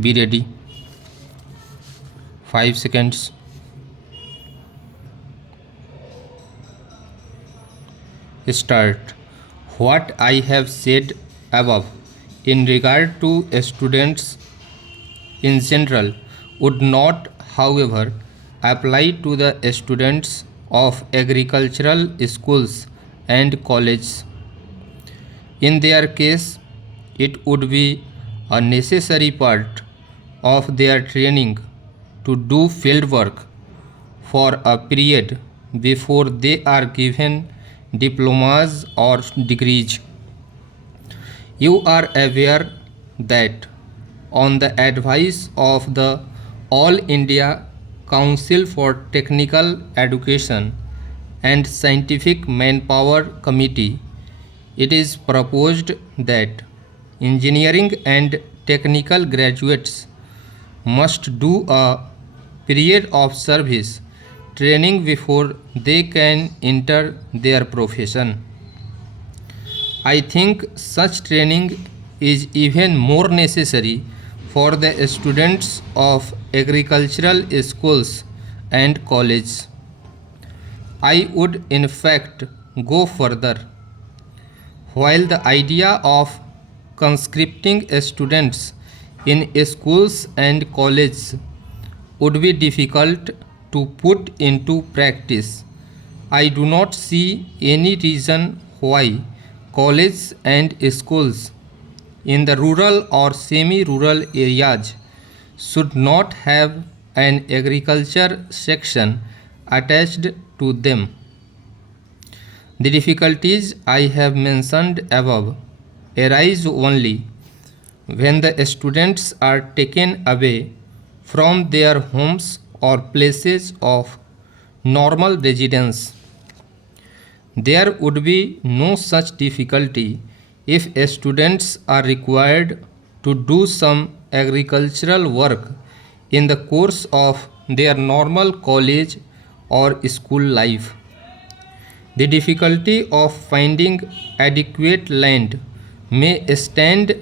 Be ready. 5 seconds. Start. What I have said above in regard to students in general would not, however, apply to the students of agricultural schools and colleges. In their case, it would be a necessary part of their training to do field work for a period before they are given diplomas or degrees. You are aware that, on the advice of the All India Council for Technical Education and Scientific Manpower Committee, it is proposed that engineering and technical graduates must do a period of service training before they can enter their profession. I think such training is even more necessary for the students of agricultural schools and colleges. I would in fact go further. While the idea of conscripting students in schools and colleges would be difficult to put into practice, I do not see any reason why colleges and schools in the rural or semi-rural areas should not have an agriculture section attached to them. The difficulties I have mentioned above arise only when the students are taken away from their homes or places of normal residence. There would be no such difficulty if students are required to do some agricultural work in the course of their normal college or school life. The difficulty of finding adequate land may stand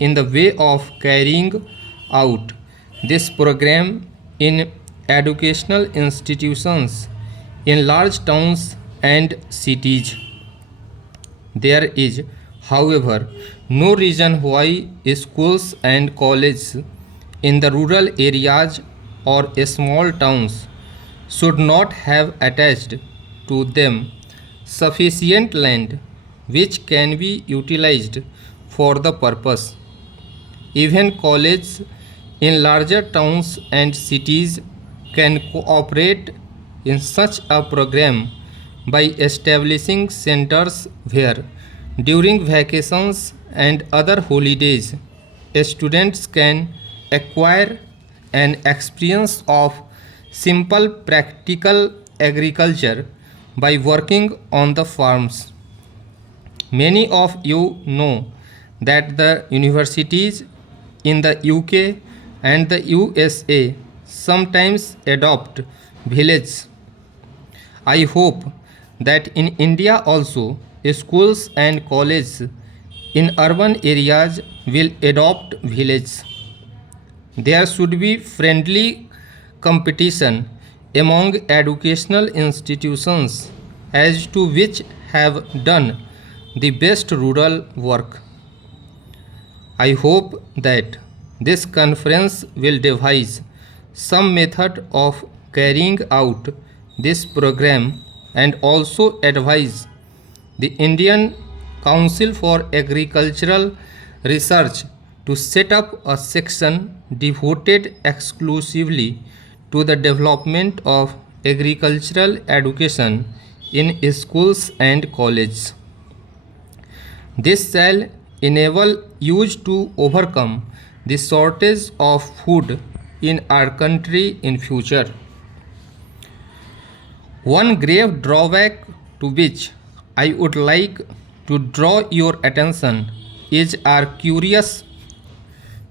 in the way of carrying out this program in educational institutions in large towns and cities. There is, however, no reason why schools and colleges in the rural areas or small towns should not have attached to them sufficient land which can be utilized for the purpose. Even colleges in larger towns and cities can cooperate in such a program by establishing centers where, during vacations and other holidays, students can acquire an experience of simple practical agriculture by working on the farms. Many of you know that the universities in the UK and the USA sometimes adopt villages. I hope that in India also schools and colleges in urban areas will adopt villages. There should be friendly competition among educational institutions as to which have done the best rural work. I hope that this conference will devise some method of carrying out this program and also advise the Indian Council for Agricultural Research to set up a section devoted exclusively to the development of agricultural education in schools and colleges. This shall enable youth to overcome the shortage of food in our country in future. One grave drawback to which I would like to draw your attention is our curious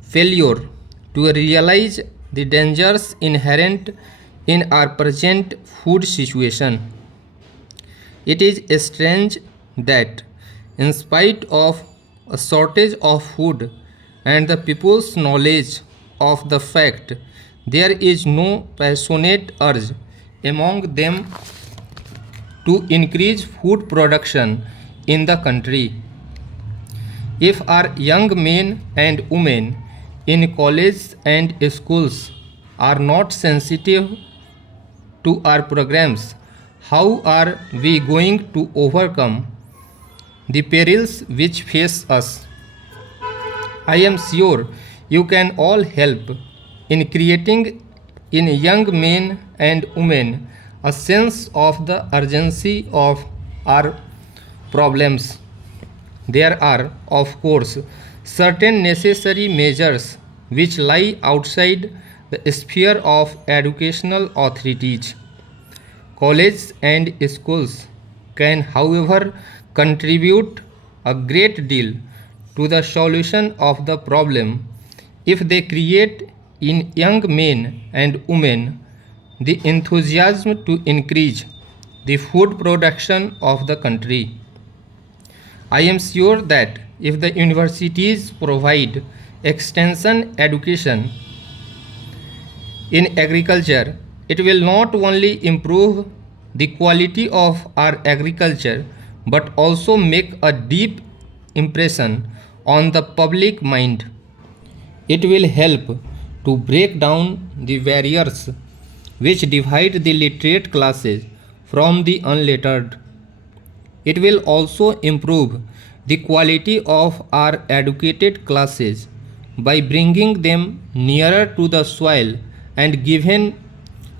failure to realize the dangers inherent in our present food situation. It is strange that, in spite of a shortage of food and the people's knowledge of the fact there is no passionate urge among them to increase food production in the country. If our young men and women in colleges and schools are not sensitive to our programs, how are we going to overcome the perils which face us? I am sure you can all help in creating in young men and women a sense of the urgency of our problems. There are, of course, certain necessary measures which lie outside the sphere of educational authorities. Colleges and schools can, however, contribute a great deal to the solution of the problem if they create in young men and women the enthusiasm to increase the food production of the country. I am sure that if the universities provide extension education in agriculture, it will not only improve the quality of our agriculture but also make a deep impression on the public mind. It will help to break down the barriers which divide the literate classes from the unlettered. It will also improve the quality of our educated classes by bringing them nearer to the soil and giving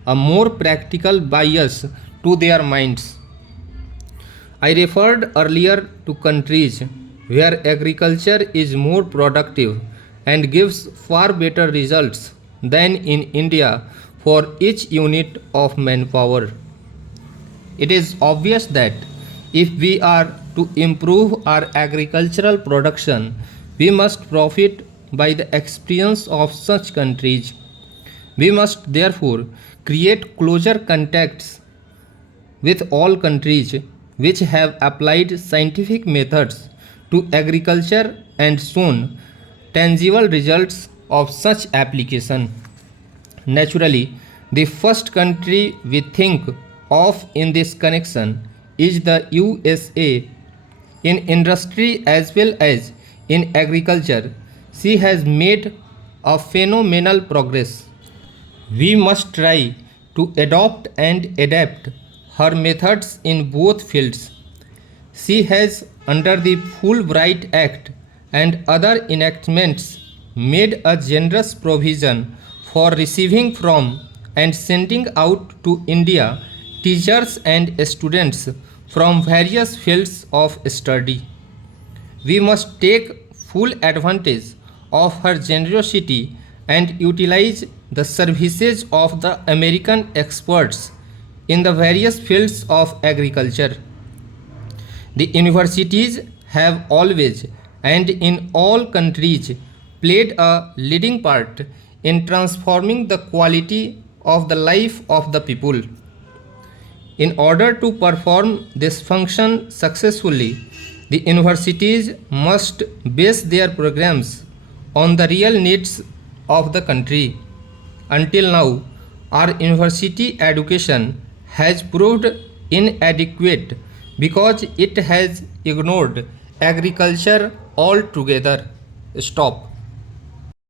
a more practical bias to their minds. I referred earlier to countries where agriculture is more productive and gives far better results than in India for each unit of manpower. It is obvious that if we are to improve our agricultural production, we must profit by the experience of such countries. We must therefore create closer contacts with all countries which have applied scientific methods to agriculture and shown tangible results of such application. Naturally, the first country we think of in this connection is the USA. In industry as well as in agriculture, she has made a phenomenal progress. We must try to adopt and adapt her methods in both fields. She has, under the Fulbright Act and other enactments, made a generous provision for receiving from and sending out to India teachers and students from various fields of study. We must take full advantage of her generosity and utilize the services of the American experts in the various fields of agriculture. The universities have always and in all countries played a leading part in transforming the quality of the life of the people. In order to perform this function successfully, the universities must base their programs on the real needs of the country. Until now, our university education has proved inadequate because it has ignored agriculture altogether. Stop.